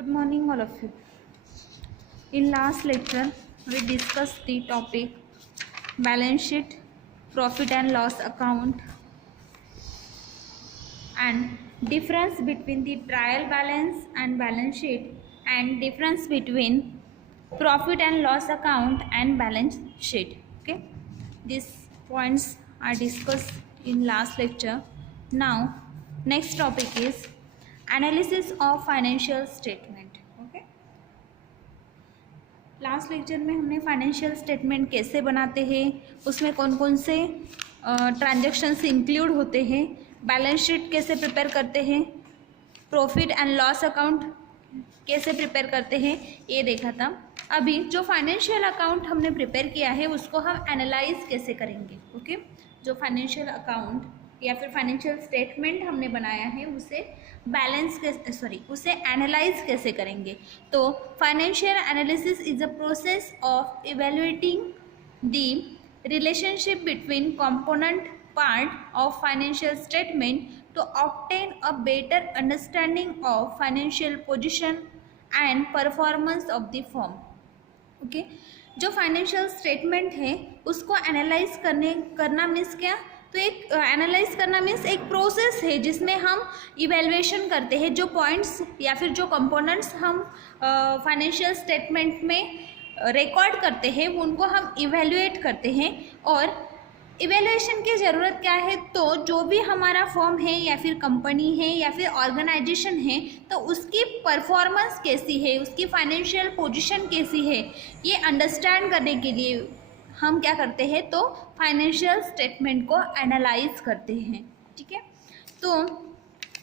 Good morning, all of you. In last lecture, we discussed the topic balance sheet, profit and loss account, and difference between the trial balance and balance sheet, and difference between profit and loss account and balance sheet. Okay, these points are discussed in last lecture. Now, next topic is analysis of financial statement. Okay. Last lecture में हमने financial statement कैसे बनाते हैं, उसमें कौन कौन से transactions include होते हैं, बैलेंस शीट कैसे प्रिपेयर करते हैं, प्रॉफिट एंड लॉस अकाउंट कैसे प्रिपेयर करते हैं, ये देखा था। अभी जो फाइनेंशियल अकाउंट हमने प्रिपेयर किया है उसको हम एनालाइज कैसे करेंगे। ओके, जो फाइनेंशियल अकाउंट या फिर फाइनेंशियल स्टेटमेंट हमने बनाया है उसे एनालाइज कैसे करेंगे। तो financial analysis is a process of evaluating the relationship between component part of financial statement to obtain a better understanding of financial position and performance of the firm. Okay, जो financial statement है उसको analyse करना means क्या, तो एक analyse करना means एक process है जिसमें हम इवेल्युएशन करते हैं, जो पॉइंट्स या फिर जो कंपोनेंट्स हम फाइनेंशियल स्टेटमेंट में रिकॉर्ड करते हैं उनको हम इवेल्युएट करते हैं। और इवेल्युएशन की ज़रूरत क्या है, तो जो भी हमारा फर्म है या फिर कंपनी है या फिर ऑर्गेनाइजेशन है तो उसकी परफॉर्मेंस कैसी है, उसकी फाइनेंशियल पोजीशन कैसी है, ये अंडरस्टैंड करने के लिए हम क्या करते हैं, तो फाइनेंशियल स्टेटमेंट को एनालाइज करते हैं। ठीक है, तो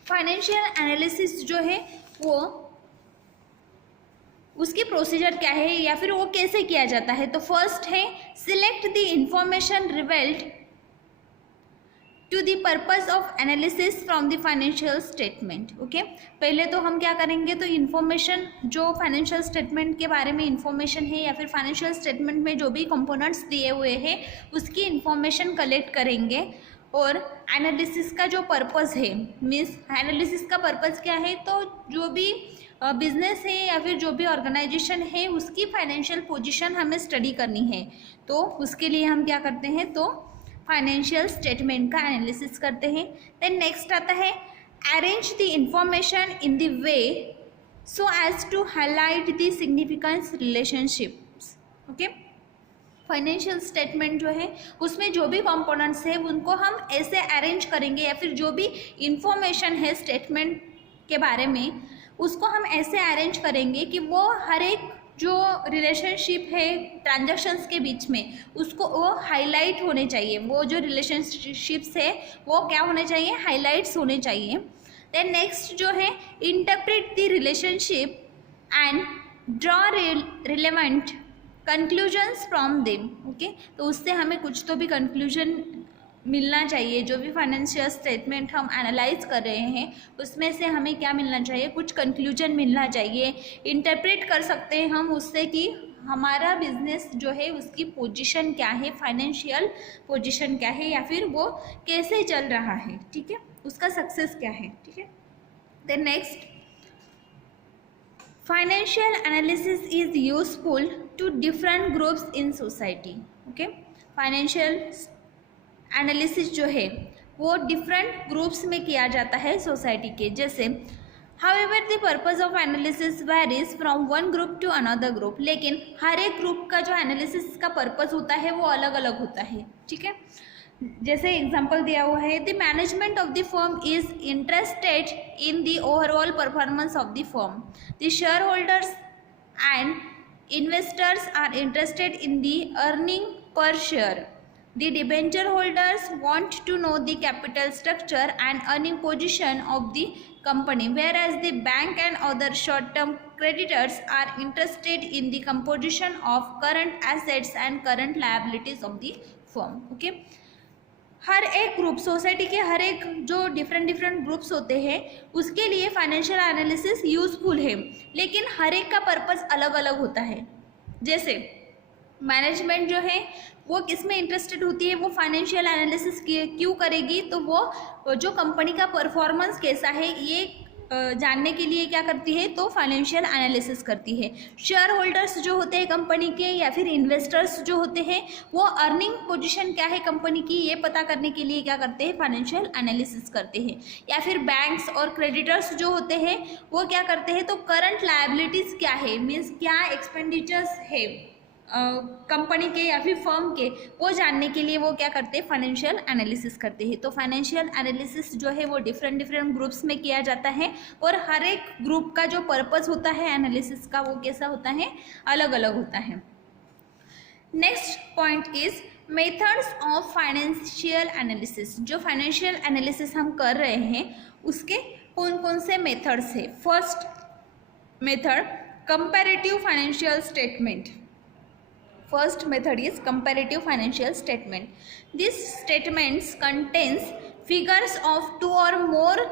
फाइनेंशियल एनालिसिस जो है वो उसकी प्रोसीजर क्या है या फिर वो कैसे किया जाता है। तो फर्स्ट है select the information revealed to the purpose of analysis from the financial statement. Okay, पहले तो हम क्या करेंगे, तो इन्फॉर्मेशन जो फाइनेंशियल स्टेटमेंट के बारे में इंफॉर्मेशन है या फिर फाइनेंशियल स्टेटमेंट में जो भी कंपोनेंट्स दिए हुए हैं उसकी इंफॉर्मेशन कलेक्ट करेंगे। और एनालिसिस का जो पर्पस है, मीन्स एनालिसिस का पर्पस क्या है, तो जो भी बिजनेस है या फिर जो भी ऑर्गेनाइजेशन है उसकी फाइनेंशियल पोजीशन हमें स्टडी करनी है। तो उसके लिए हम क्या करते हैं, तो फाइनेंशियल स्टेटमेंट का एनालिसिस करते हैं। देन नेक्स्ट आता है arrange the information in the way so as to highlight the significance relationships. Okay, financial statement जो है उसमें जो भी कंपोनेंट्स है उनको हम ऐसे अरेंज करेंगे या फिर जो भी इंफॉर्मेशन है स्टेटमेंट के बारे में उसको हम ऐसे अरेंज करेंगे कि वो हर एक जो रिलेशनशिप है ट्रांजैक्शंस के बीच में उसको वो हाईलाइट होने चाहिए, वो जो रिलेशनशिप्स है वो क्या होने चाहिए, हाईलाइट्स होने चाहिए। देन नेक्स्ट जो है interpret the relationship and draw relevant conclusions from them. Okay, तो उससे हमें कुछ तो भी कंक्लूजन मिलना चाहिए। जो भी फाइनेंशियल स्टेटमेंट हम एनालाइज कर रहे हैं उसमें से हमें क्या मिलना चाहिए, कुछ कंक्लूजन मिलना चाहिए। इंटरप्रेट कर सकते हैं हम उससे कि हमारा बिजनेस जो है उसकी पोजीशन क्या है, फाइनेंशियल पोजीशन क्या है या फिर वो कैसे चल रहा है। ठीक है, उसका सक्सेस क्या है। ठीक है, then next financial analysis is useful to different groups in society. Okay, financial analysis जो है वो डिफरेंट ग्रुप्स में किया जाता है सोसाइटी के। जैसे however the purpose of analysis varies from one group to another group, लेकिन हर एक ग्रुप का जो एनालिसिस का पर्पस होता है वो अलग अलग होता है। ठीक है, जैसे एग्जांपल दिया हुआ है the management of the firm is interested in the overall performance of the firm, the share holders and investors are interested in the earning per share, the debenture holders want to know the capital structure and earning position of the company, whereas the bank and other short-term creditors are interested in the composition of current assets and current liabilities of the firm. Okay, हर एक group, society के हर एक जो different groups होते हैं उसके लिए financial analysis useful है, लेकिन हर एक का पर्पस अलग अलग होता है। जैसे मैनेजमेंट जो है वो किस में इंटरेस्टेड होती है, वो फाइनेंशियल एनालिसिस क्यों करेगी, तो वो जो कंपनी का परफॉर्मेंस कैसा है ये जानने के लिए क्या करती है, तो फाइनेंशियल एनालिसिस करती है। शेयर होल्डर्स जो होते हैं कंपनी के या फिर इन्वेस्टर्स जो होते हैं वो अर्निंग पोजीशन क्या है कंपनी की ये पता करने के लिए क्या करते हैं, फाइनेंशियल एनालिसिस करते हैं। या फिर बैंक्स और क्रेडिटर्स जो होते हैं वो क्या करते हैं, तो करंट लायबिलिटीज़ क्या है, मीन्स क्या एक्सपेंडिचर्स है कंपनी के या फिर फर्म के, वो जानने के लिए वो क्या करते हैं, फाइनेंशियल एनालिसिस करते हैं। तो फाइनेंशियल एनालिसिस जो है वो डिफरेंट डिफरेंट ग्रुप्स में किया जाता है और हर एक ग्रुप का जो पर्पस होता है एनालिसिस का वो कैसा होता है, अलग अलग होता है। Next point is methods of financial analysis. जो फाइनेंशियल एनालिसिस हम कर रहे हैं उसके कौन कौन से मेथड्स है। First method comparative financial statement. First method is comparative financial statement. This statements contains figures of 2 or more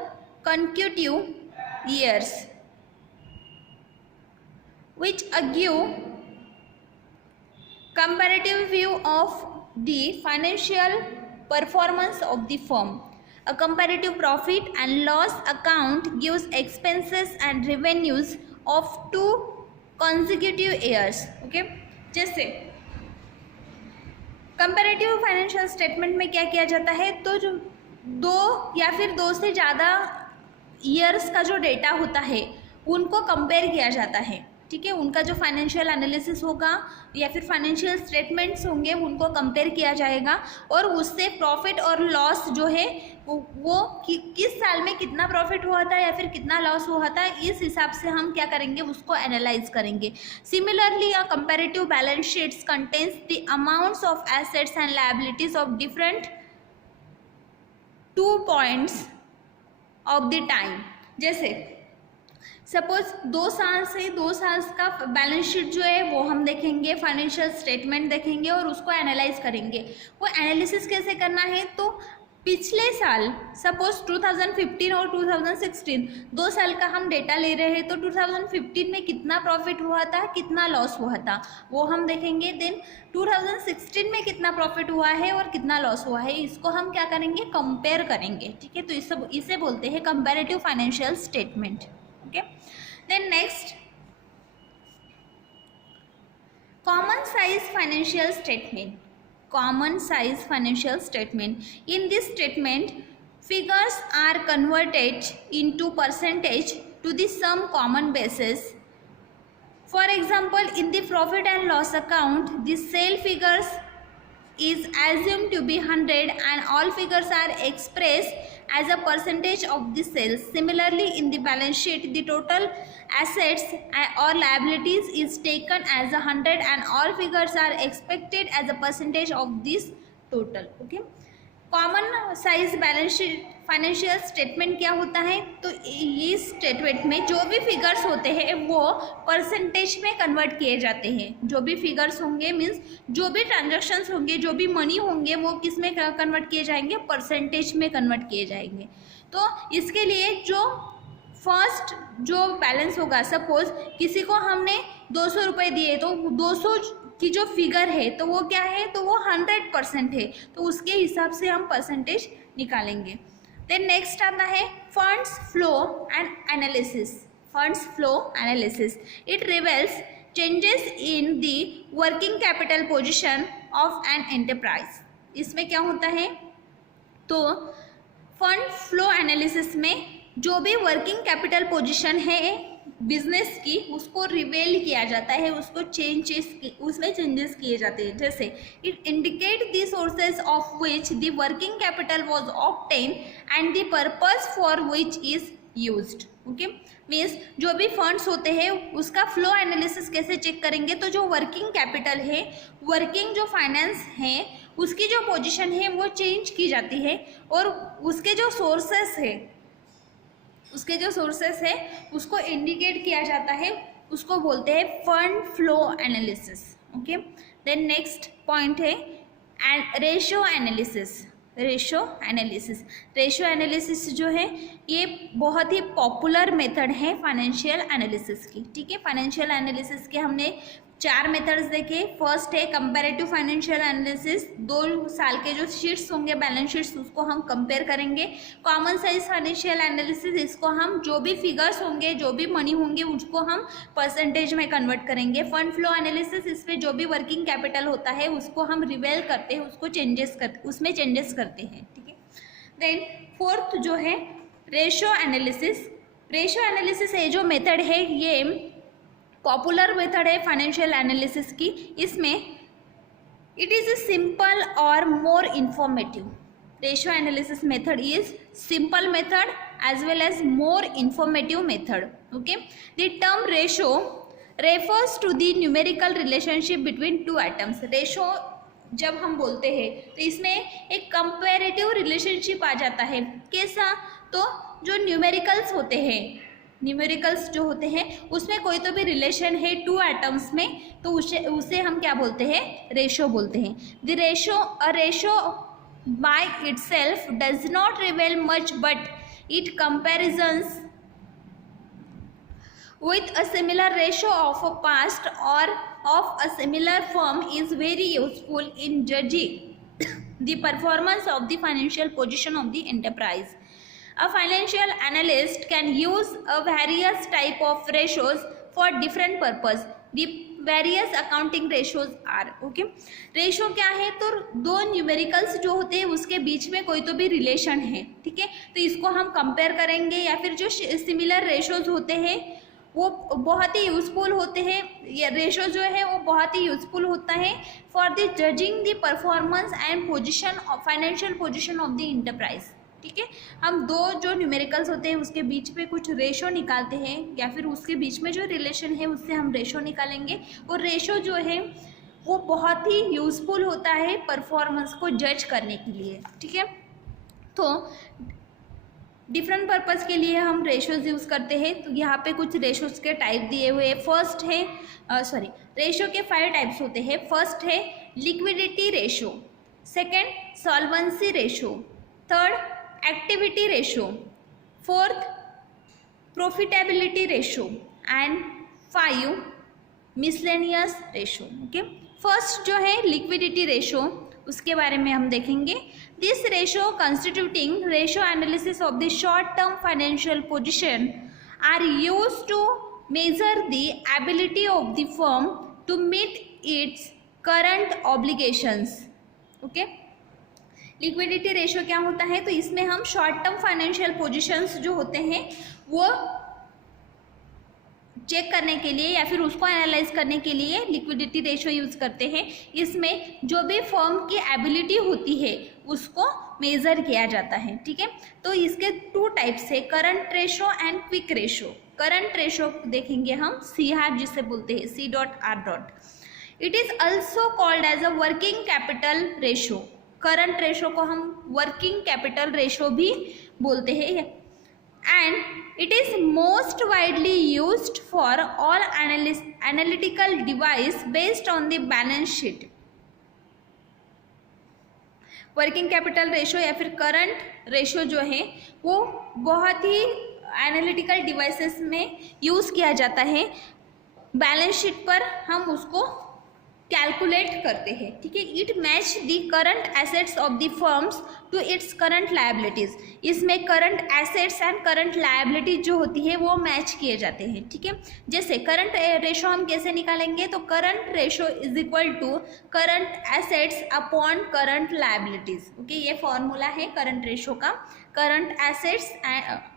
consecutive years which give comparative view of the financial performance of the firm. A comparative profit and loss account gives expenses and revenues of 2 consecutive years. Okay, जैसे comparative financial statement में क्या किया जाता है, तो जो 2 या फिर 2 से ज़्यादा ईयर्स का जो डेटा होता है उनको कंपेयर किया जाता है। ठीक है, उनका जो फाइनेंशियल एनालिसिस होगा या फिर फाइनेंशियल स्टेटमेंट्स होंगे उनको कंपेयर किया जाएगा और उससे प्रॉफिट और लॉस जो है वो किस साल में कितना प्रॉफिट हुआ था या फिर कितना लॉस हुआ था, इस हिसाब से हम क्या करेंगे, उसको एनालाइज करेंगे। Similarly a comparative balance sheets contains the amounts of assets and liabilities of different 2 points of the time. जैसे सपोज 2 साल से 2 साल का बैलेंस शीट जो है वो हम देखेंगे, फाइनेंशियल स्टेटमेंट देखेंगे और उसको एनालाइज करेंगे। वो एनालिसिस कैसे करना है, तो पिछले साल सपोज 2015 और 2016 2 साल का हम डेटा ले रहे हैं, तो 2015 में कितना प्रॉफिट हुआ था, कितना लॉस हुआ था वो हम देखेंगे। देन 2016 में कितना प्रॉफिट हुआ है और कितना लॉस हुआ है, इसको हम क्या करेंगे, कंपेयर करेंगे। ठीक है, तो इसे बोलते हैं comparative financial statement. Okay, then next common size financial statement. Common size financial statement. In this statement, figures are converted into percentage to the some common basis. For example, in the profit and loss account, the sale figures is assumed to be 100 and all figures are expressed as a percentage of the sales. Similarly, in the balance sheet, the total assets or liabilities is taken as 100 and all figures are expected as a percentage of this total. Okay, common size balance sheet financial statement क्या होता है, तो इस statement में जो भी figures होते हैं वो परसेंटेज में कन्वर्ट किए जाते हैं। जो भी फिगर्स होंगे मीन्स जो भी ट्रांजैक्शंस होंगे, जो भी मनी होंगे वो किस में कन्वर्ट किए जाएंगे, परसेंटेज में कन्वर्ट किए जाएंगे। तो इसके लिए जो फर्स्ट जो बैलेंस होगा, सपोज किसी को हमने 200 रुपये दिए तो 200 की जो फिगर है तो वो क्या है, तो वो 100% है, तो उसके हिसाब से हम परसेंटेज निकालेंगे। देन नेक्स्ट आता है funds flow and analysis. Funds flow analysis, it reveals changes in the working capital position of an enterprise. इसमें क्या होता है, तो फंड फ्लो एनालिसिस में जो भी वर्किंग कैपिटल पोजीशन है बिजनेस की उसको रिवेल किया जाता है, उसको उसमें चेंजेस किए जाते हैं। जैसे it indicate the sources of which the working capital was obtain and the purpose for which is used. Okay, means जो भी फंड्स होते हैं उसका फ्लो एनालिसिस कैसे चेक करेंगे, तो जो वर्किंग कैपिटल है, वर्किंग जो फाइनेंस है उसकी जो पोजीशन है वो चेंज की जाती है और उसके जो सोर्सेस है उसको इंडिकेट किया जाता है, उसको बोलते हैं fund flow analysis. Okay, then next point है ratio analysis. Ratio analysis. Ratio analysis जो है ये बहुत ही पॉपुलर मेथड है फाइनेंशियल एनालिसिस की, ठीक है। फाइनेंशियल एनालिसिस के हमने 4 मेथड्स देखे। फर्स्ट है कंपैरेटिव फाइनेंशियल एनालिसिस, 2 साल के जो शीट्स होंगे बैलेंस शीट्स उसको हम कंपेयर करेंगे। कॉमन साइज फाइनेंशियल एनालिसिस, इसको हम जो भी फिगर्स होंगे जो भी मनी होंगे उसको हम परसेंटेज में कन्वर्ट करेंगे। फंड फ्लो एनालिसिस, इसमें जो भी वर्किंग कैपिटल होता है उसको हम रिवेल करते हैं, उसमें चेंजेस करते हैं, ठीक है। देन फोर्थ जो है रेशो एनालिसिस। रेशो एनालिसिस ये जो मेथड है ये पॉपुलर मेथड है फाइनेंशियल एनालिसिस की। इसमें इट इज़ अ सिंपल और मोर informative. Ratio analysis method is simple method as well as more informative method. Okay, the term ratio refers to the numerical relationship between two atoms. ratio जब हम बोलते हैं तो इसमें एक कंपैरेटिव रिलेशनशिप आ जाता है। कैसा? तो जो न्यूमेरिकल्स होते हैं, न्यूमेरिकल्स जो होते हैं उसमें कोई तो भी रिलेशन है 2 एटम्स में, तो उसे हम क्या बोलते हैं? रेशो बोलते हैं। The ratio by itself does not reveal much, but it comparisons with a similar ratio of a past or of a similar firm is very useful in judging the performance of the financial position of the enterprise. A financial analyst can use a various type of ratios for different purpose. The various accounting ratios are. Okay, ratio क्या है? तो 2 numericals जो होते हैं उसके बीच में कोई तो भी रिलेशन है, ठीक है, तो इसको हम कंपेयर करेंगे। या फिर जो सिमिलर रेशोज होते हैं वो बहुत ही यूजफुल होते हैं। ये रेशो जो है वो बहुत ही यूजफुल होता है for the judging the performance and position of financial position of the enterprise, ठीक है। हम 2 जो न्यूमेरिकल्स होते हैं उसके बीच में कुछ रेशो निकालते हैं या फिर उसके बीच में जो रिलेशन है उससे हम रेशो निकालेंगे। और रेशो जो है वो बहुत ही यूजफुल होता है परफॉर्मेंस को जज करने के लिए, ठीक है। तो डिफरेंट पर्पस के लिए हम रेशोज यूज़ करते हैं। तो यहाँ पे कुछ रेशोज के टाइप दिए हुए हैं। फर्स्ट है रेशो के 5 टाइप्स होते हैं। फर्स्ट है liquidity ratio, second solvency ratio, third activity ratio, fourth profitability ratio and 5 miscellaneous ratio. Okay, first जो है लिक्विडिटी रेशो उसके बारे में हम देखेंगे। This ratio constituting ratio analysis of the short term financial position are use to measure the ability of the firm to meet its current obligations. Okay, liquidity ratio क्या होता है? तो इसमें हम शॉर्ट टर्म फाइनेंशियल पोजीशंस जो होते हैं वो चेक करने के लिए या फिर उसको एनालाइज करने के लिए लिक्विडिटी रेशो यूज़ करते हैं। इसमें जो भी फर्म की एबिलिटी होती है उसको मेज़र किया जाता है, ठीक है। तो इसके 2 टाइप्स है, current ratio and quick ratio. Current ratio देखेंगे हम CR जिसे बोलते हैं, C.R. It is also called as a working capital ratio. Current ratio को हम वर्किंग कैपिटल रेशो भी बोलते हैं। And it is most widely used for all analytical device based on the balance sheet. Working capital ratio या फिर current ratio जो है वो बहुत ही एनालिटिकल डिवाइसेस में यूज़ किया जाता है। बैलेंस शीट पर हम उसको कैलकुलेट करते हैं, ठीक है। It match the current assets of the firms to its current liabilities. इसमें current assets and current liability जो होती है वो मैच किए जाते हैं, ठीक है। जैसे करंट रेशो हम कैसे निकालेंगे? तो current ratio is equal to current assets upon current liabilities. Okay, ये फॉर्मूला है करंट रेशो का, current assets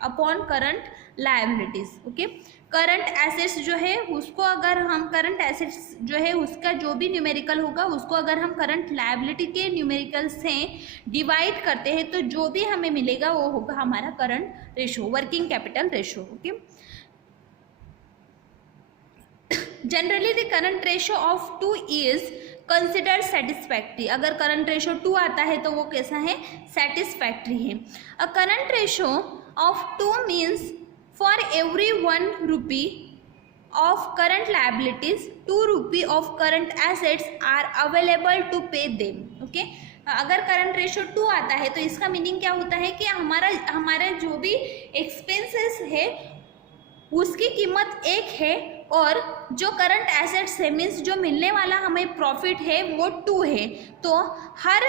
upon current liabilities. Okay, current assets जो है उसको अगर हम करंट एसेट्स जो है उसका जो भी न्यूमेरिकल होगा उसको अगर हम करंट लायबिलिटी के न्यूमेरिकल से डिवाइड करते हैं तो जो भी हमें मिलेगा वो होगा हमारा current ratio, working capital ratio. Okay, generally the current ratio of 2 is consider satisfactory. अगर करंट रेशो 2 आता है तो वो कैसा है? सेटिस्फैक्ट्री है। A current ratio of 2 means for every 1 rupee of current liabilities 2 rupee of current assets are available to pay them. Okay, अगर current ratio 2 आता है तो इसका मीनिंग क्या होता है कि हमारा जो भी एक्सपेंसेस है उसकी कीमत 1 है और जो करंट एसेट्स है मीन्स जो मिलने वाला हमें प्रॉफिट है वो 2 है। तो हर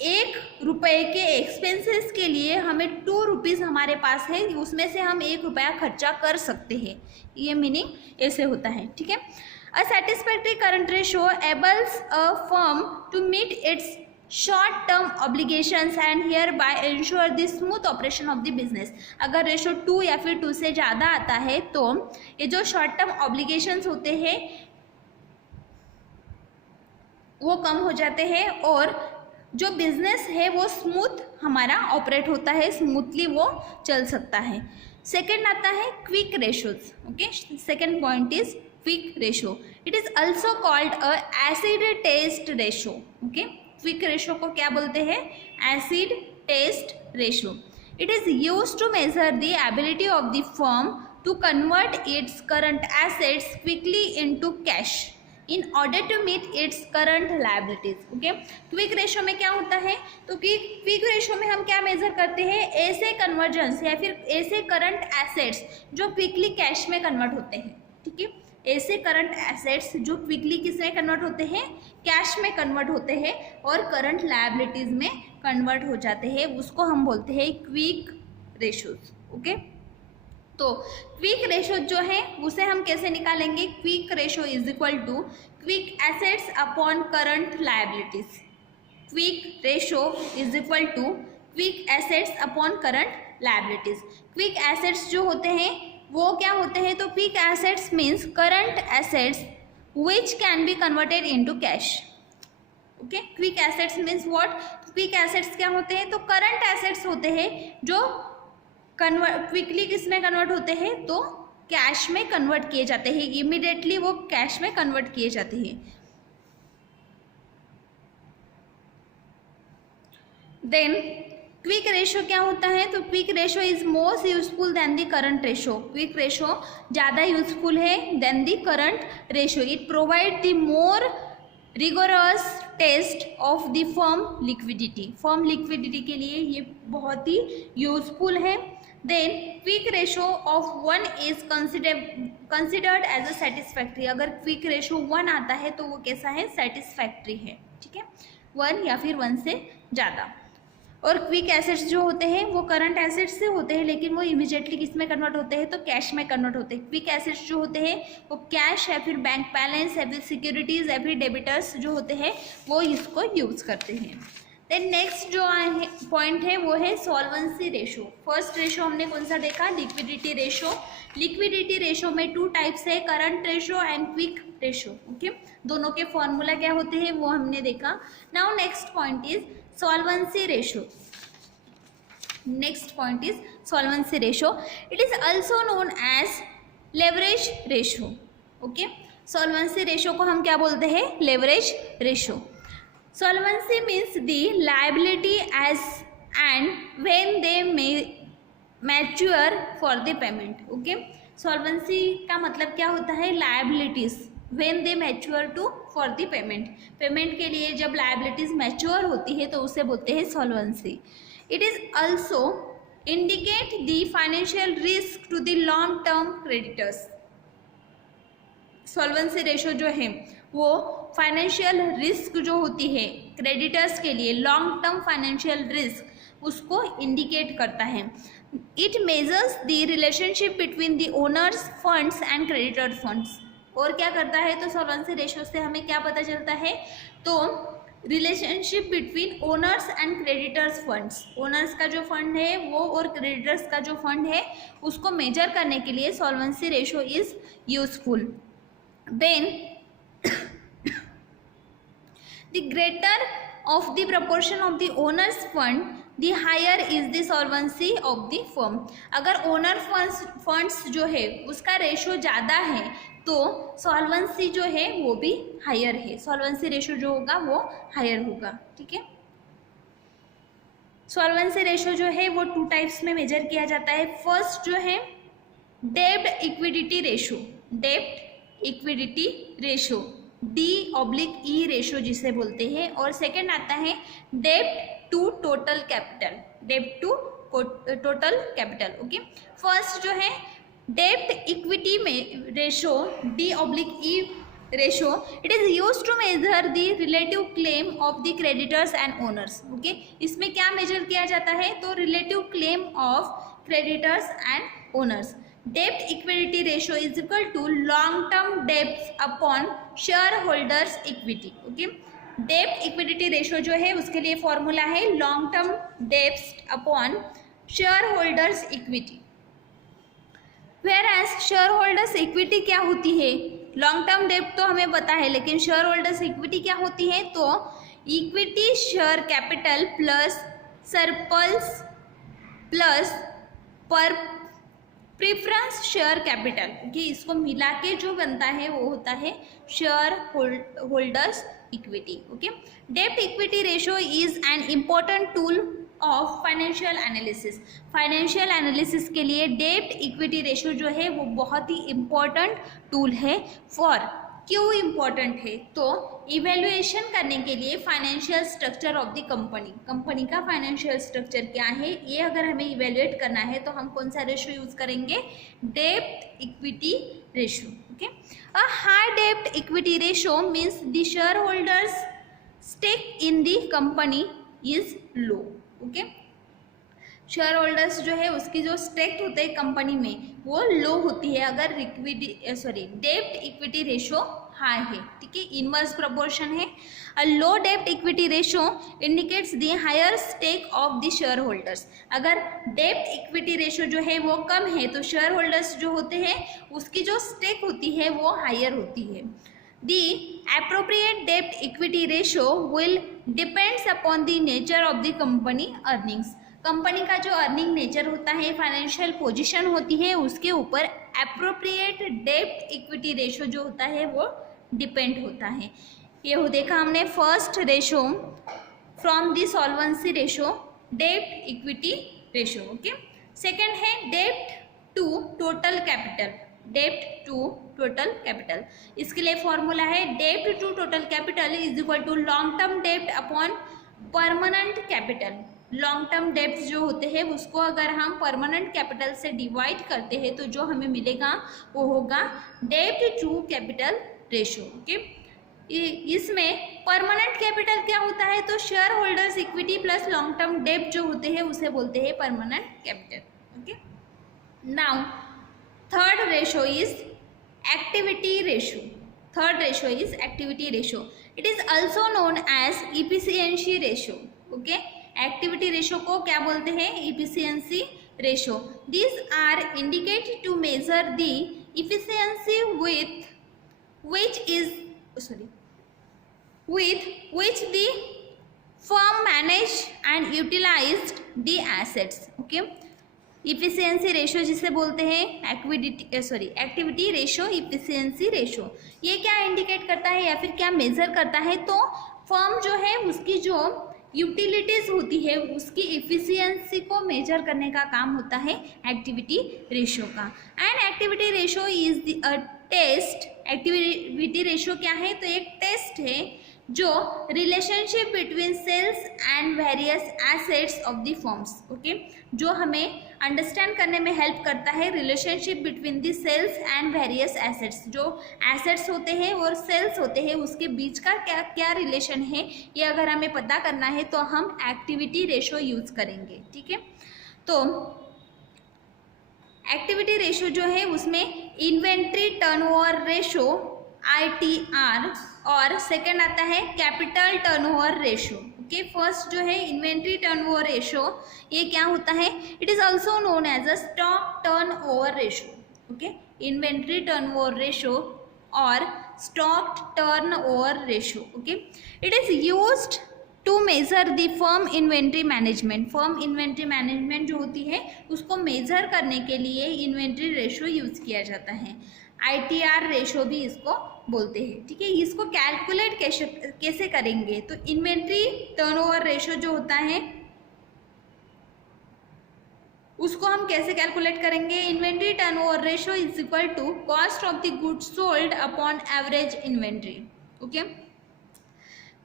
1 रुपये के एक्सपेंसेस के लिए हमें 2 रुपीज़ हमारे पास है, उसमें से हम 1 रुपया खर्चा कर सकते हैं। ये मीनिंग ऐसे होता है, ठीक है। A satisfactory current ratio enables a firm to meet its short term obligations and hereby ensure the smooth operation of the business. अगर रेशो 2 या फिर 2 से ज़्यादा आता है तो ये जो शॉर्ट टर्म ऑब्लिगेशंस होते हैं वो कम हो जाते हैं और जो बिजनेस है वो स्मूथ हमारा ऑपरेट होता है, स्मूथली वो चल सकता है। सेकेंड आता है quick ratios. Okay, second point is quick ratio. It is also called a acid test ratio. Okay, quick ratio को क्या बोलते हैं? Acid test ratio. It is used to measure the ability of the firm to convert its current assets quickly into cash in order to meet its current liabilities. Okay, quick ratio में क्या होता है? तो quick ratio में हम क्या major करते हैं? ऐसे कन्वर्जन्स या फिर ऐसे करंट एसेट्स जो क्विकली कैश में कन्वर्ट होते हैं, ठीक है। ऐसे करंट एसेट्स जो क्विकली किस में कन्वर्ट होते हैं? कैश में कन्वर्ट होते हैं और करंट लायबिलिटीज में कन्वर्ट हो जाते हैं, उसको हम बोलते हैं क्विक रेशोज। ओके, तो क्विक रेशो जो है उसे हम कैसे निकालेंगे? Quick ratio is equal to quick assets upon current liabilities. Quick ratio is equal to quick assets upon current liabilities. Quick assets जो होते हैं वो क्या होते हैं? तो quick assets means current assets which can be converted into cash. Okay, quick assets means what? Quick assets क्या होते हैं? तो करंट एसेट्स होते हैं जो क्विकली किस में कन्वर्ट होते हैं? तो कैश में कन्वर्ट किए जाते हैं, इमीडिएटली वो कैश में कन्वर्ट किए जाते हैं। देन क्विक रेशो क्या होता है? तो quick ratio is most useful then the current ratio. Quick ratio ज़्यादा यूजफुल है then the current ratio. It provide the more rigorous test of the firm liquidity. Firm liquidity के लिए ये बहुत ही यूजफुल है। Then quick ratio of 1 is considered as a satisfactory. अगर quick ratio 1 आता है तो वो कैसा है? सेटिस्फैक्ट्री है, ठीक है, 1 या फिर 1 से ज़्यादा। और क्विक एसेट्स जो होते हैं वो करंट एसेट्स से होते हैं लेकिन वो इमीडिएटली किस में कन्वर्ट होते हैं? तो कैश में कन्वर्ट होते हैं। क्विक एसेट्स जो होते हैं वो कैश या फिर बैंक बैलेंस या फिर सिक्योरिटीज या फिर डेबिटर्स जो होते हैं वो इसको यूज़ करते हैं। देन नेक्स्ट जो पॉइंट है वो है सॉल्वेंसी रेशो। फर्स्ट रेशो हमने कौन सा देखा? Liquidity ratio. लिक्विडिटी रेशो में 2 टाइप्स है, current ratio and quick ratio. Okay, दोनों के फॉर्मूला क्या होते हैं वो हमने देखा। Now next point is solvency ratio. Next point is solvency ratio. It is also known as leverage ratio. Okay, solvency ratio को हम क्या बोलते हैं? leverage ratio. Solvency means the liability as and when they may mature for the payment. Okay, solvency का मतलब क्या होता है? liabilities when they mature to for the payment. Payment के लिए जब लाइबिलिटीज मैच्योर होती है तो उसे बोलते हैं solvency. It is also indicate the financial risk to the long term creditors. Solvency ratio जो है वो फाइनेंशियल रिस्क जो होती है क्रेडिटर्स के लिए, लॉन्ग टर्म फाइनेंशियल रिस्क, उसको इंडिकेट करता है। It measures the relationship between the owners funds and creditor funds. और क्या करता है? तो सॉल्वेंसी रेशो से हमें क्या पता चलता है? तो relationship between owners and creditors funds, owners का जो फंड है वो और क्रेडिटर्स का जो फंड है उसको मेजर करने के लिए solvency ratio is useful. Then the greater of the proportion of the owners fund the higher is the solvency of the firm. अगर ओनर फंड्स जो है उसका रेशो ज़्यादा है तो सॉल्वेंसी जो है वो भी हायर है, सॉल्वेंसी रेशो जो होगा वो हायर होगा, ठीक है। सॉल्वेंसी रेशो जो है वो 2 टाइप्स में मेजर किया जाता है। फर्स्ट जो है डेब्ट इक्विडिटी रेशो। डेब्ट इक्विडिटी रेशो D/E रेशो जिसे बोलते हैं, और सेकंड आता है डेब्ट टू टोटल कैपिटल, डेब्ट to total capital. Okay, first जो है डेब्ट इक्विटी में ratio D/E ratio, it is used to measure the relative claim of the creditors and owners. Okay, इसमें क्या मेजर किया जाता है, तो relative claim of creditors and owners. डेब्ट equity ratio is equal to long term debts upon share holders equity. Okay, डेब्ट equity ratio जो है उसके लिए फॉर्मूला है long term debts upon share holders equity. Whereas share holders equity क्या होती है, लॉन्ग टर्म डेब्ट तो हमें पता है, लेकिन शेयर होल्डर्स इक्विटी क्या होती है, तो equity share capital plus surplus plus पर प्रेफरेंस शेयर कैपिटल, कि इसको मिला के जो बनता है वो होता है शेयर होल्डर्स इक्विटी। ओके, डेब्ट equity ratio is an important tool of financial analysis. Financial analysis के लिए डेब्ट इक्विटी रेशो जो है वो बहुत ही इम्पॉर्टेंट टूल है। फॉर क्यों इम्पॉर्टेंट है, तो इवेल्युएशन करने के लिए financial structure of the company, company का फाइनेंशियल स्ट्रक्चर क्या है ये अगर हमें इवेल्युएट करना है तो हम कौन सा रेशो यूज करेंगे, डेब्ट equity ratio. Okay, a high डेब्ट equity ratio means the share holders stake in the company is low. Okay, share holders जो है उसकी जो स्टेक होते हैं कंपनी में वो लो होती है अगर डेब्ट इक्विटी रेशो हाई है। ठीक है, इनवर्स प्रोपोर्शन है। अ लो डेब्ट equity ratio indicates the higher stake of the share holders. अगर डेब्ट इक्विटी रेशो जो है वो कम है तो शेयर होल्डर्स जो होते हैं उसकी जो स्टेक होती है वो हायर होती है। The appropriate debt equity ratio will depends upon the nature of the company earnings। Company का जो अर्निंग नेचर होता है, फाइनेंशियल पोजीशन होती है, उसके ऊपर एप्रोप्रिएट डेब्ट इक्विटी रेशो जो होता है वो डिपेंड होता है। ये हो देखा हमने first ratio from the solvency ratio, डेब्ट इक्विटी रेशो। ओके, सेकंड है डेब्ट टू टोटल कैपिटल, डेब्ट टू टोटल कैपिटल। इसके लिए फॉर्मूला है डेब्ट to total capital is equal to long term डेब्ट upon permanent capital. Long term डेब्ट जो होते हैं उसको अगर हम परमानेंट कैपिटल से डिवाइड करते हैं तो जो हमें मिलेगा वो होगा डेब्ट टू कैपिटल रेशो। ओके, इसमें परमानेंट कैपिटल क्या होता है, तो share holders equity plus long term डेब्ट जो होते हैं उसे बोलते हैं permanent capital. Okay, now third ratio is activity ratio. Third ratio is activity ratio. It is also known as efficiency ratio. Okay, activity ratio को क्या बोलते हैं, efficiency ratio. These are indicated to measure the efficiency with which the firm managed and utilized the assets. Okay, efficiency ratio जिसे बोलते हैं activity ratio, efficiency ratio, ये क्या indicate करता है या फिर क्या मेजर करता है, तो फर्म जो है उसकी जो यूटिलिटीज होती है उसकी इफिशियंसी को मेजर करने का काम होता है एक्टिविटी रेशो का। And activity ratio is a test. Activity ratio क्या है, तो एक टेस्ट है जो relationship between sales and various assets of the firms. Okay, जो हमें अंडरस्टैंड करने में हेल्प करता है relationship between the sales and various assets. जो एसेट्स होते हैं और सेल्स होते हैं उसके बीच का क्या क्या रिलेशन है ये अगर हमें पता करना है तो हम एक्टिविटी रेशो यूज करेंगे। ठीक है, तो एक्टिविटी रेशो जो है उसमें इन्वेंट्री टर्नओवर रेशो ITR और सेकंड आता है capital turnover ratio. Okay, first जो है इन्वेंट्री टर्नओवर रेशो, ये क्या होता है, it is also known as a stock turnover ratio. Okay, inventory turnover ratio और stock turnover ratio. Okay, it is used to measure the firm inventory management. Firm inventory management जो होती है उसको major करने के लिए इन्वेंट्री रेशो यूज किया जाता है। ITR रेशो भी इसको बोलते हैं। ठीक है, इसको कैलकुलेट कैसे करेंगे, तो इन्वेंट्री टर्नओवर रेशो जो होता है उसको हम कैसे कैलकुलेट करेंगे, inventory turnover ratio is equal to cost of the goods sold upon average inventory. Okay.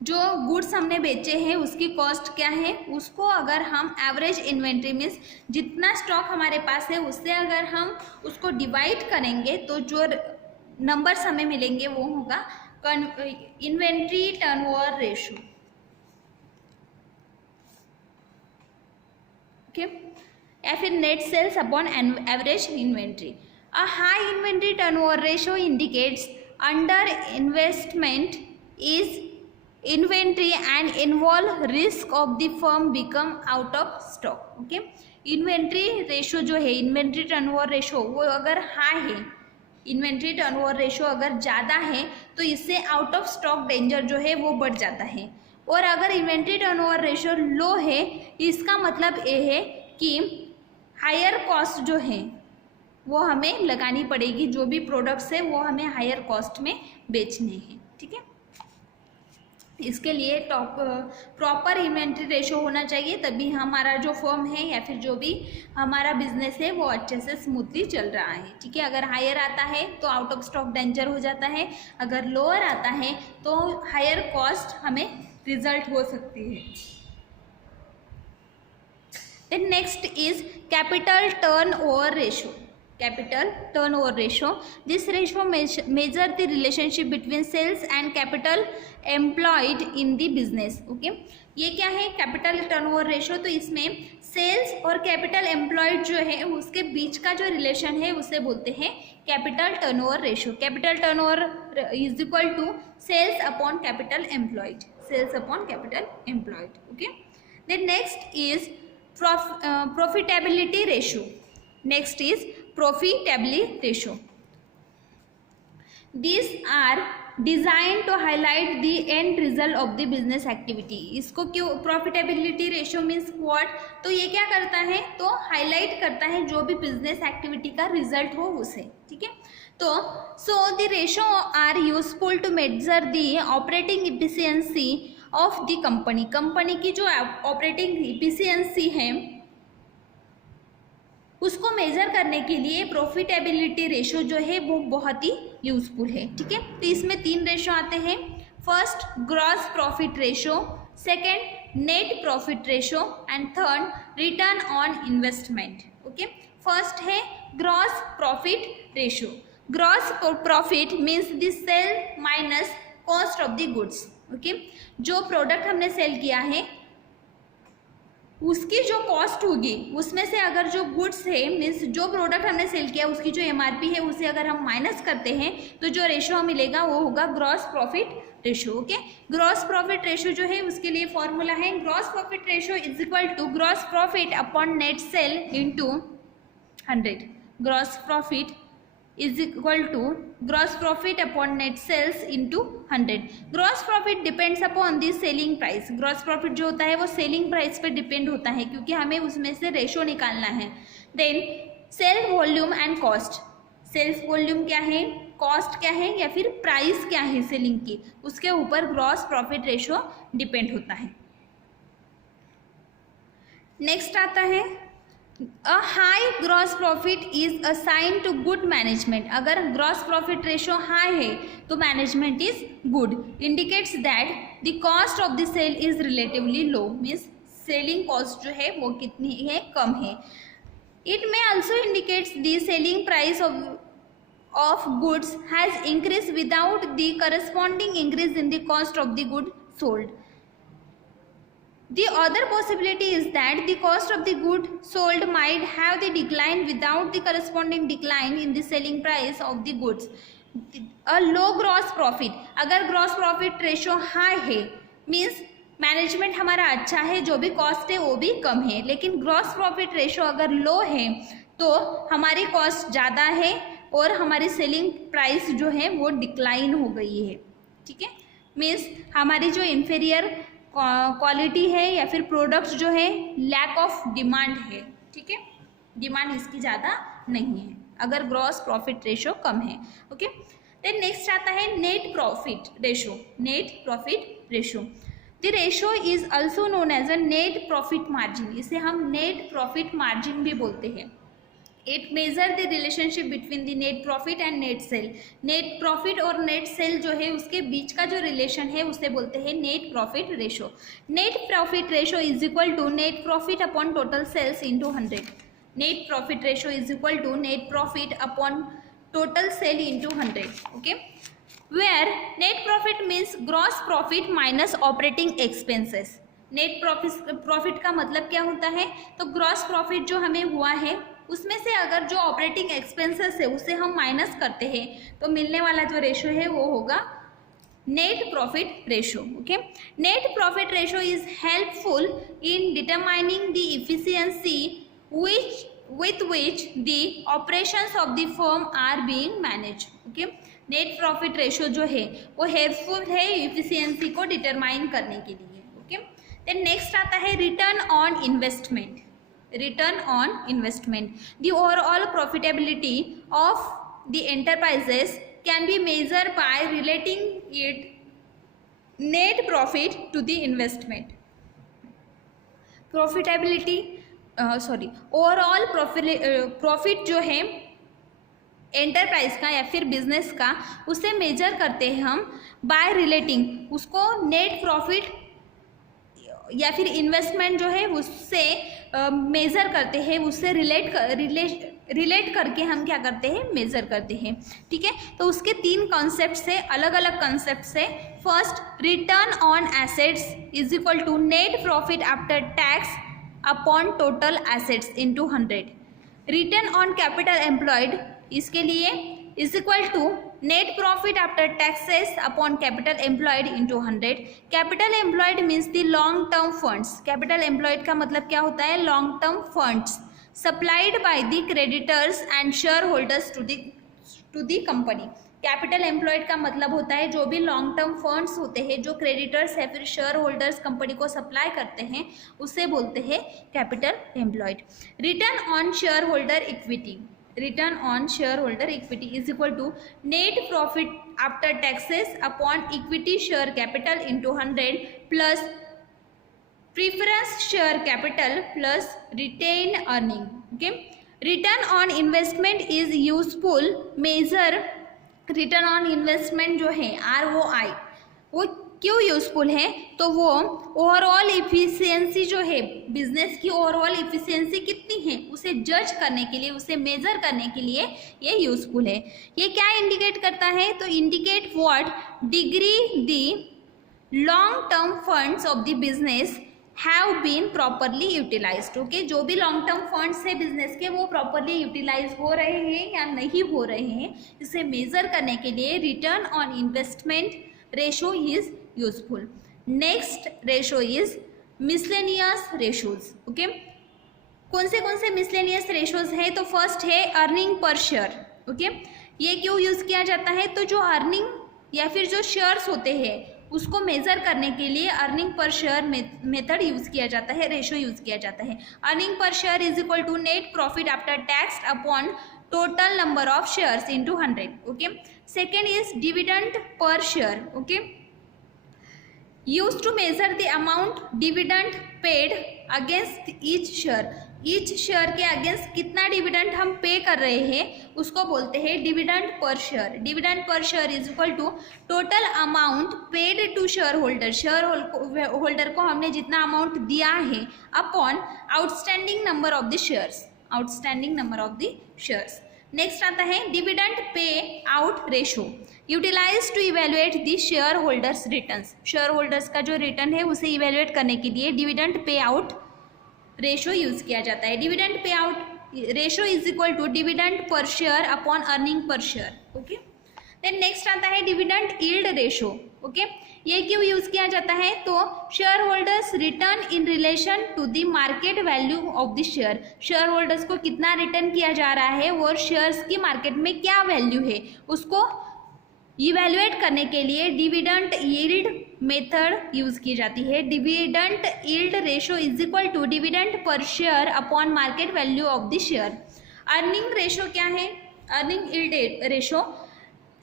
जो गुड्स हमने बेचे हैं उसकी कॉस्ट क्या है, उसको अगर हम एवरेज इन्वेंट्री मीन्स जितना स्टॉक हमारे पास है उससे अगर हम उसको डिवाइड करेंगे तो जो नंबर्स हमें मिलेंगे वो होगा इन्वेंट्री टर्नओवर रेशियो। ओके, या फिर net sales upon average inventory. A high inventory turnover ratio indicates under investment is inventory and involve risk of the firm become out of stock. Okay, inventory ratio जो है, inventory turnover ratio वो अगर high है, inventory turnover ratio अगर ज़्यादा है तो इससे आउट ऑफ स्टॉक डेंजर जो है वो बढ़ जाता है। और अगर इन्वेंट्री टर्नओवर रेशियो लो है इसका मतलब ये है कि हायर कॉस्ट जो है वो हमें लगानी पड़ेगी, जो भी प्रोडक्ट्स है वो हमें हायर कॉस्ट में बेचने हैं। ठीक है, इसके लिए प्रॉपर इन्वेंट्री रेशियो होना चाहिए, तभी हमारा जो फर्म है या फिर जो भी हमारा बिजनेस है वो अच्छे से स्मूथली चल रहा है। ठीक है, अगर हायर आता है तो आउट ऑफ स्टॉक डेंजर हो जाता है, अगर लोअर आता है तो हायर कॉस्ट हमें रिजल्ट हो सकती है। Then next is capital turnover ratio. Capital turnover ratio. This ratio measure the relationship between sales and capital employed in the business. Okay, ये क्या है कैपिटल टर्नओवर रेशियो? तो इसमें सेल्स और कैपिटल एम्प्लॉयड जो है उसके बीच का जो रिलेशन है उसे बोलते हैं capital turnover ratio. Capital turnover is equal to sales upon capital employed, sales upon capital employed. Okay, then next is profitability ratio. Next is profitability ratio. These are designed to highlight the end result of the business activity. इसको क्यों profitability ratio means what? तो ये क्या करता है, तो highlight करता है जो भी बिजनेस एक्टिविटी का रिजल्ट हो उसे। ठीक है, तो so the ratio are useful to measure the operating efficiency of the company. Company की जो ऑपरेटिंग एफिशिएंसी है उसको मेजर करने के लिए प्रॉफिटेबिलिटी रेशियो जो है वो बहुत ही यूजफुल है। ठीक है, तो इसमें 3 रेशियो आते हैं। First gross profit ratio, second net profit ratio and third return on investment. Okay, first है gross profit ratio. Gross profit means the sale minus cost of the goods. Okay, जो product हमने sale किया है उसकी जो cost होगी उसमें से अगर जो गुड्स है मीन्स जो प्रोडक्ट हमने सेल किया उसकी जो एमआरपी है उसे अगर हम माइनस करते हैं तो जो रेशियो मिलेगा वो होगा gross profit ratio. Okay, gross profit ratio जो है उसके लिए फॉर्मूला है gross profit ratio is equal to gross profit upon net sale into 100। Gross profit is equal to gross profit upon net sales into 100. gross profit depends upon the selling price. gross profit जो होता है वो selling price पे depend होता है क्योंकि हमें उसमें से रेशो निकालना है। Then sale volume and cost. Sales volume क्या है, कॉस्ट क्या है या फिर प्राइस क्या है सेलिंग की, उसके ऊपर ग्रॉस प्रॉफिट रेशो डिपेंड होता है। नेक्स्ट आता है a high gross profit is a sign to good management. अगर ग्रॉस प्रॉफिट रेशियो हाई है तो management is good. Indicates that the cost of the sale is relatively low, means selling cost जो है वो कितनी है, कम है। It may also indicates the selling price of goods has increase without the corresponding increase in the cost of the good sold. The other possibility is that the cost of the good sold might have the decline without the corresponding decline in the selling price of the goods. A low gross profit, अगर gross profit ratio high है means management हमारा अच्छा है, जो भी cost है वो भी कम है, लेकिन ग्रॉस प्रॉफिट रेशियो अगर लो है तो हमारी कॉस्ट ज़्यादा है और हमारी सेलिंग प्राइस जो है वो डिक्लाइन हो गई है। ठीक है, मीन्स हमारी जो इंफीरियर क्वालिटी है या फिर प्रोडक्ट्स जो है लैक ऑफ डिमांड है। ठीक है, डिमांड इसकी ज़्यादा नहीं है अगर ग्रॉस प्रॉफिट रेशियो कम है। ओके, देन नेक्स्ट आता है net profit ratio. Net profit ratio, the ratio is also known as a net profit margin. इसे हम नेट प्रॉफिट मार्जिन भी बोलते हैं। It measure the relationship between the net profit and net sale. Net profit और net sale जो है उसके बीच का जो रिलेशन है उसे बोलते हैं net profit ratio. Net profit ratio is equal to net profit upon total sales into 100। Net profit ratio is equal to net profit upon total sale into 100। Okay, where net profit means gross profit minus operating expenses. Net profit का मतलब क्या होता है, तो gross profit जो हमें हुआ है उसमें से अगर जो ऑपरेटिंग एक्सपेंसेस है उसे हम माइनस करते हैं तो मिलने वाला जो रेशो है वो होगा net profit ratio. Okay, net profit ratio is helpful in determining the efficiency with which the operations of the firm are being managed. Okay, net profit ratio जो है वो हेल्पफुल है इफिशियंसी को डिटरमाइन करने के लिए। ओके, देन नेक्स्ट आता है return on investment. Return on investment, the overall profitability of the enterprises can be measured by relating its net profit to the investment. Profitability overall profit जो है enterprise का या फिर बिजनेस का उसे major करते हैं हम बाय रिलेटिंग, उसको नेट प्रॉफिट या फिर इन्वेस्टमेंट जो है उससे मेज़र करते हैं, उससे रिलेट करके हम क्या करते हैं, मेज़र करते हैं। ठीक है, तो उसके तीन कॉन्सेप्ट है, अलग अलग कॉन्सेप्ट है। First, return on assets is equal to net profit after tax upon total assets into 100। Return on capital employed इसके लिए is equal to net profit after taxes upon capital employed into 100। Capital employed means the long term funds. Capital employed का मतलब क्या होता है, long term funds supplied by the creditors and shareholders to the company. Capital employed का मतलब होता है जो भी लॉन्ग टर्म फंड्स होते हैं, जो क्रेडिटर्स है फिर शेयर होल्डर्स कंपनी को सप्लाई करते हैं, उसे बोलते हैं capital employed. Return on shareholder equity, return on shareholder equity is equal to net profit after taxes upon equity share capital into 100 plus preference share capital plus retain earning. Okay, return on investment is useful measure. Return on investment जो है ROI वो क्यों useful है, तो वो overall efficiency जो है business की ओवरऑल इफिशियंसी कितनी है उसे जज करने के लिए, उसे मेजर करने के लिए ये यूजफुल है। ये क्या इंडिकेट करता है, तो indicate what degree the long term funds of the business have been properly utilised. Okay, जो भी लॉन्ग टर्म फंड्स है बिजनेस के वो प्रॉपरली यूटिलाइज हो रहे हैं या नहीं हो रहे हैं, इसे मेजर करने के लिए return on investment ratio is useful. Next ratio is miscellaneous ratios. Okay, कौन से मिसलेनियस रेशोज है, तो फर्स्ट है अर्निंग पर शेयर। ओके, ये क्यों यूज किया जाता है, तो जो अर्निंग या फिर जो शेयर्स होते हैं उसको मेजर करने के लिए earning per share method use किया जाता है, रेशो यूज किया जाता है। Earning per share is equal to net profit after tax upon total number of shares into 100। Okay, second is dividend per share. Okay, use to measure the amount dividend paid against each share. Each share के against कितना dividend हम pay कर रहे हैं उसको बोलते हैं dividend per share. Dividend per share is equal to total amount paid to shareholder. Shareholder को हमने जितना अमाउंट दिया है upon outstanding number of the shares, outstanding number of the shares. Next आता है dividend payout ratio utilise to evaluate the share holders returns. Shareholders का जो return है उसे इवेल्युएट करने के लिए dividend payout ratio use किया जाता है। Dividend payout ratio is equal to dividend per share upon earning per share. Okay, then next आता है डिविडेंड यील्ड रेशो। ओके, ये क्यों यूज किया जाता है, तो shareholders return in relation to the market value of the share. Shareholders को कितना रिटर्न किया जा रहा है और शेयर्स की मार्केट में क्या वैल्यू है उसको इवेल्युएट करने के लिए डिविडेंड यील्ड मेथड यूज की जाती है। Dividend yield ratio is equal to dividend per share upon market value of the share. Earning ratio क्या है, earning yield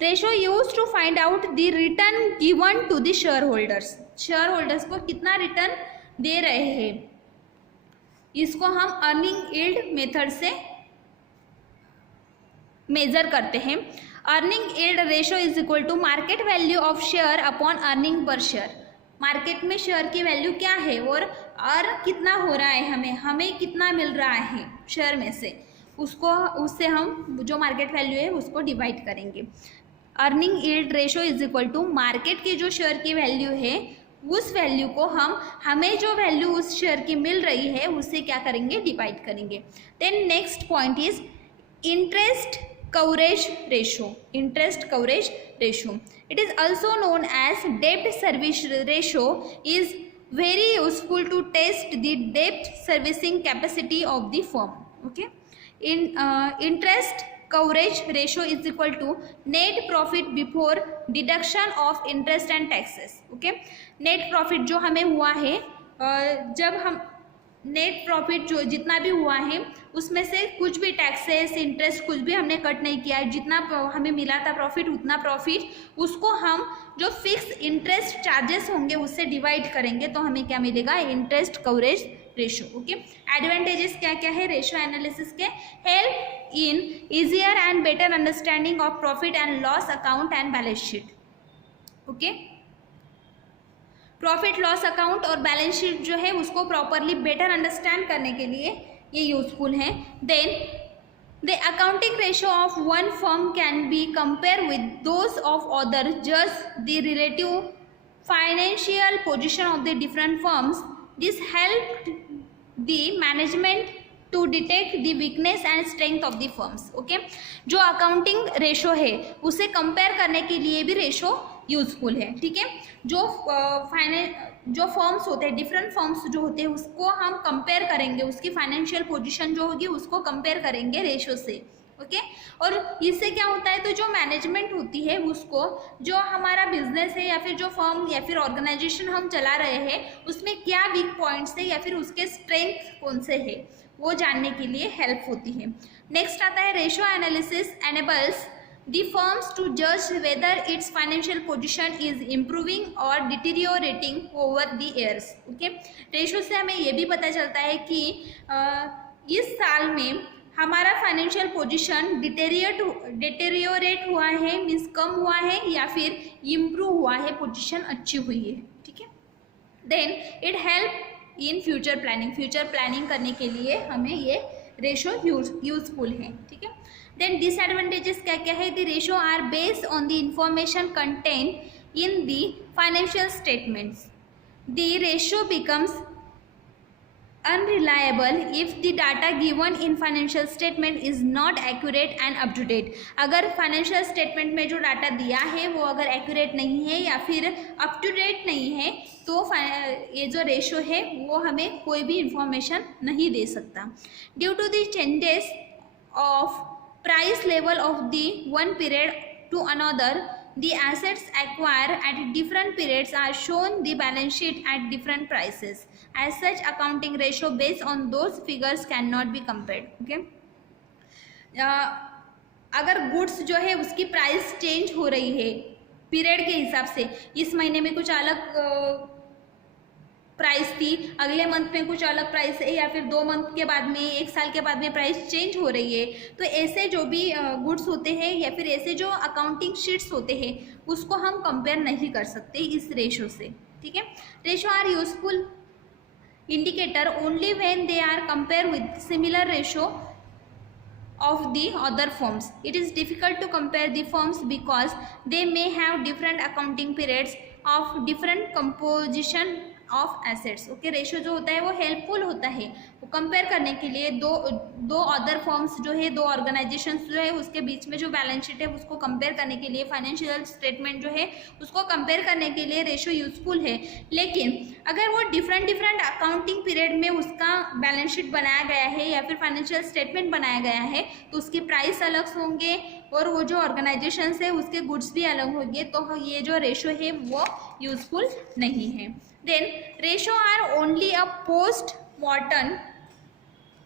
ratio use to find out the return given to the share holders. Shareholders को कितना return दे रहे हैं इसको हम earning yield method से मेजर करते हैं। Earning yield ratio is equal to market value of share upon earning per share. Market में शेयर की वैल्यू क्या है और कितना हो रहा है, हमें कितना मिल रहा है शेयर में से, उससे हम जो मार्केट वैल्यू है उसको डिवाइड करेंगे। Earning yield ratio is equal to market की जो शेयर की वैल्यू है उस वैल्यू को हमें जो वैल्यू उस शेयर की मिल रही है उससे क्या करेंगे, डिवाइड करेंगे। Then next point is interest coverage ratio. Interest coverage ratio, it is also known as debt service ratio, is very useful to test the debt servicing capacity of the firm. Okay, interest coverage ratio is equal to net profit before deduction of interest and taxes. Okay, net profit जो हमें हुआ है, जब हम net profit जो जितना भी हुआ है उसमें से कुछ भी टैक्सेस इंटरेस्ट कुछ भी हमने कट नहीं किया है, जितना हमें मिला था प्रॉफिट उतना प्रॉफिट उसको हम जो फिक्स इंटरेस्ट चार्जेस होंगे उससे डिवाइड करेंगे तो हमें क्या मिलेगा, interest coverage ratio. Okay, advantages क्या क्या है रेशो एनालिसिस के, help in easier and better understanding of profit and loss account and balance sheet. Okay, profit loss account और बैलेंस शीट जो है उसको प्रॉपरली बेटर अंडरस्टैंड करने के लिए ये यूजफुल है। Then the accounting ratio of one firm can be compare with those of other just the relative financial position of the different firms. This help the management to detect the weakness and strength of the firms. Okay, जो accounting ratio है उसे compare करने के लिए भी ratio useful है। ठीक है, जो फर्म्स होते हैं डिफरेंट फर्म्स जो होते हैं उसको हम कंपेयर करेंगे, उसकी फाइनेंशियल पोजीशन जो होगी उसको कंपेयर करेंगे रेशो से। ओके, और इससे क्या होता है, तो जो मैनेजमेंट होती है उसको जो हमारा बिजनेस है या फिर जो फर्म या फिर ऑर्गेनाइजेशन हम चला रहे हैं उसमें क्या वीक पॉइंट्स है या फिर उसके स्ट्रेंथ कौन से है वो जानने के लिए हेल्प होती है। नेक्स्ट आता है ratio analysis enables the firms to judge whether its financial position is improving or deteriorating over the years. Okay, ratio से हमें ये भी पता चलता है कि इस साल में हमारा फाइनेंशियल पोजीशन डिटेरियोरेट हुआ है, मीन्स कम हुआ है या फिर इम्प्रूव हुआ है, पोजीशन अच्छी हुई है। ठीक है, then it help in future planning. Future planning करने के लिए हमें ये रेशो यूजफुल है। ठीक है, देन डिसएडवांटेजेस क्या क्या है, the ratio are based on the information content in the financial statements. The ratio becomes unreliable if the data given in financial statement is not accurate and up to date। अगर financial statement में जो data दिया है वो अगर accurate नहीं है या फिर अप टू डेट नहीं है तो ये जो रेशो है वो हमें कोई भी इंफॉर्मेशन नहीं दे सकता। Due to the changes of price level of the one period to another, the assets acquired at different periods are shown the balance sheet at different prices. As such, accounting ratio based on those figures cannot be compared. Okay, अगर goods जो है उसकी price change हो रही है period के हिसाब से, इस महीने में कुछ अलग प्राइस थी, अगले मंथ में कुछ अलग प्राइस है या फिर 2 मंथ के बाद में 1 साल के बाद में प्राइस चेंज हो रही है, तो ऐसे जो भी गुड्स होते हैं या फिर ऐसे जो अकाउंटिंग शीट्स होते हैं उसको हम कंपेयर नहीं कर सकते इस रेशो से। ठीक है, ratio are useful indicator only when they are compare with similar ratio of the other firms. It is difficult to compare the firms because they may have different accounting periods of different composition of assets. Okay, ratio जो होता है वो helpful होता है वो compare करने के लिए दो अदर फर्म्स जो है, 2 ऑर्गेनाइजेशंस जो है उसके बीच में जो बैलेंस शीट है उसको कंपेयर करने के लिए, फाइनेंशियल स्टेटमेंट जो है उसको कंपेयर करने के लिए रेशो यूजफुल है। लेकिन अगर वो डिफरेंट अकाउंटिंग पीरियड में उसका बैलेंस शीट बनाया गया है या फिर फाइनेंशियल स्टेटमेंट बनाया गया है तो उसके प्राइस अलग होंगे और वो जो ऑर्गेनाइजेशन है उसके गुड्स भी अलग होंगे, तो ये जो रेशो है वो यूजफुल नहीं है। Then ratio are only a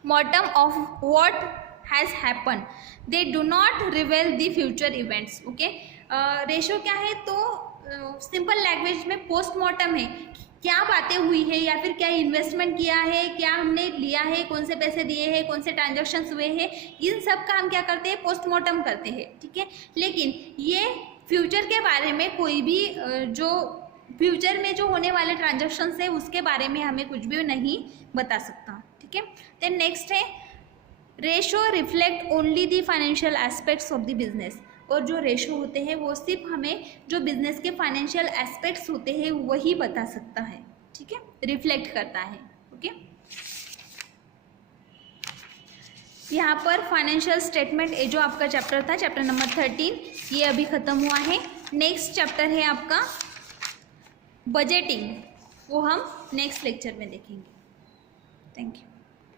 mortem of what has happened. They do not reveal the future events. Okay, ratio क्या है, तो सिंपल लैंग्वेज में पोस्टमार्टम है क्या बातें हुई है या फिर क्या इन्वेस्टमेंट किया है, क्या हमने लिया है, कौन से पैसे दिए हैं, कौन से ट्रांजैक्शंस हुए हैं, इन सब का हम क्या करते हैं, पोस्टमार्टम करते हैं, ठीक है। लेकिन ये फ्यूचर के बारे में कोई भी जो फ्यूचर में जो होने वाले ट्रांजैक्शंस है उसके बारे में हमें कुछ भी नहीं बता सकता, ठीक है। देन नेक्स्ट है ratio reflect only the financial aspects of the business. और जो रेशो होते हैं वो सिर्फ हमें जो बिजनेस के फाइनेंशियल एस्पेक्ट्स होते हैं वही बता सकता है, ठीक है, रिफ्लेक्ट करता है, ओके। यहाँ पर फाइनेंशियल स्टेटमेंट ये जो आपका चैप्टर था, चैप्टर नंबर 13, ये अभी ख़त्म हुआ है। नेक्स्ट चैप्टर है आपका बजटिंग, वो हम नेक्स्ट लेक्चर में देखेंगे। Thank you.